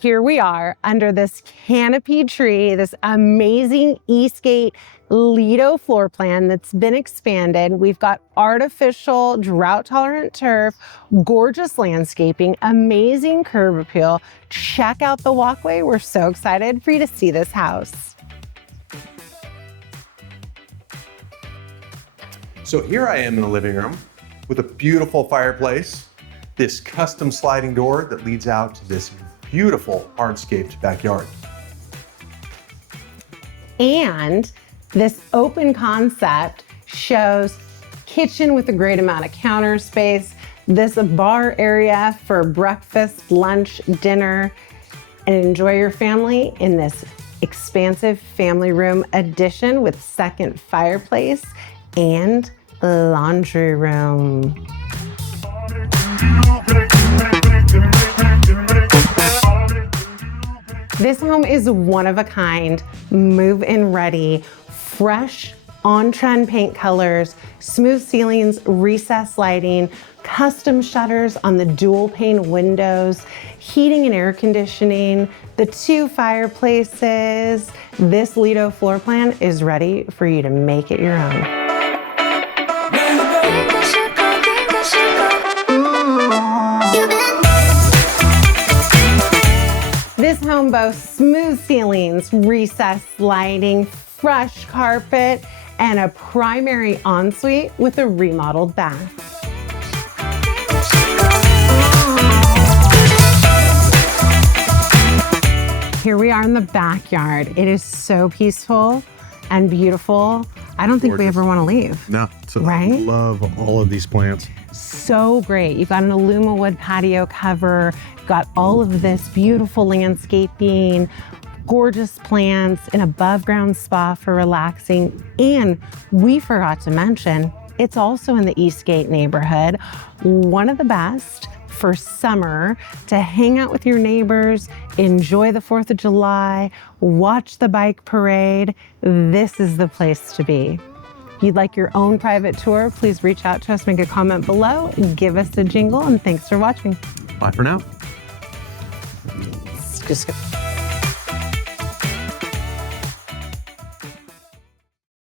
Here we are under this canopy tree, this amazing Eastgate Lido floor plan that's been expanded. We've got artificial drought-tolerant turf, gorgeous landscaping, amazing curb appeal. Check out the walkway. We're so excited for you to see this house. So here I am in the living room with a beautiful fireplace, this custom sliding door that leads out to this beautiful hardscaped backyard. And this open concept shows kitchen with a great amount of counter space, this bar area for breakfast, lunch, dinner, and enjoy your family in this expansive family room addition with second fireplace and laundry room. This home is one of a kind, move-in ready, fresh, on-trend paint colors, smooth ceilings, recessed lighting, custom shutters on the dual pane windows, heating and air conditioning, the 2 fireplaces. This Lido floor plan is ready for you to make it your own. This home boasts smooth ceilings, recessed lighting, fresh carpet, and a primary ensuite with a remodeled bath. Here we are in the backyard. It is so peaceful and beautiful. I don't think we ever want to leave. No, so right? I love all of these plants. So great. You've got an Illuma wood patio cover, got all of this beautiful landscaping, gorgeous plants, an above ground spa for relaxing. And we forgot to mention, it's also in the Eastgate neighborhood, one of the best for summer to hang out with your neighbors, enjoy the 4th of July, watch the bike parade. This is the place to be. If you'd like your own private tour, please reach out to us, make a comment below, give us a jingle, and thanks for watching. Bye for now. Just go.